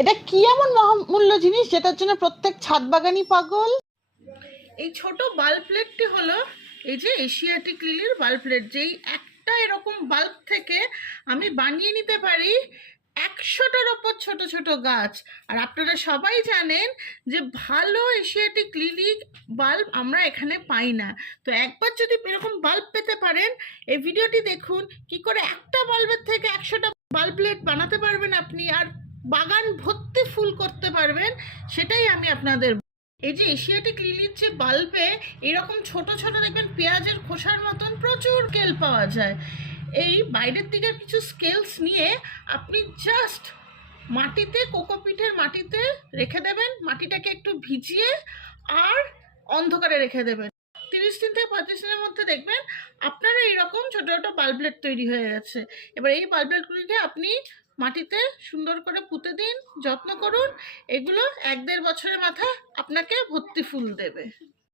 এটা কি এমন মহামূল্য জিনিস যেটার জন্য প্রত্যেক ছাদ বাগানই পাগল? এই ছোট বাল্ব প্লেটটি হলো এই যে এশিয়াটিক লিলির বাল্ব প্লেট, যেই একটা এরকম বাল্ব থেকে আমি বানিয়ে নিতে পারি 100টার ওপর ছোট ছোট গাছ। আর আপনারা সবাই জানেন যে ভালো এশিয়াটিক লিলি বাল্ব আমরা এখানে পাই না। তো একবার যদি এরকম বাল্ব পেতে পারেন, এই ভিডিওটি দেখুন কি করে একটা বাল্বের থেকে 100টা বাল্ব প্লেট বানাতে পারবেন আপনি, আর বাগান ভর্তি ফুল করতে পারবেন। সেটাই আমি আপনাদের এই যে এশিয়াটিক লিলির যে বাল্বে এরকম ছোট ছোট দেখবেন পেঁয়াজের খোসার মতন প্রচুর স্কেল পাওয়া যায়। এই বাইরের দিকে কিছু স্কেলস নিয়ে আপনি জাস্ট মাটিতে, কোকোপিটের মাটিতে রেখে দেবেন, মাটিটাকে একটু ভিজিয়ে আর অন্ধকারে রেখে দেবেন। 30 দিন থেকে 35 দিনের মধ্যে দেখবেন আপনারা এইরকম ছোটো ছোটো বাল্বলেট তৈরি হয়ে গেছে। এবার এই বাল্বলেটগুলিকে আপনি মাটিতে সুন্দর করে পুঁতে দিন, যত্ন করুন। এগুলো 1-1.5 বছরের মাথায় আপনাকে ভর্তি ফুল দেবে।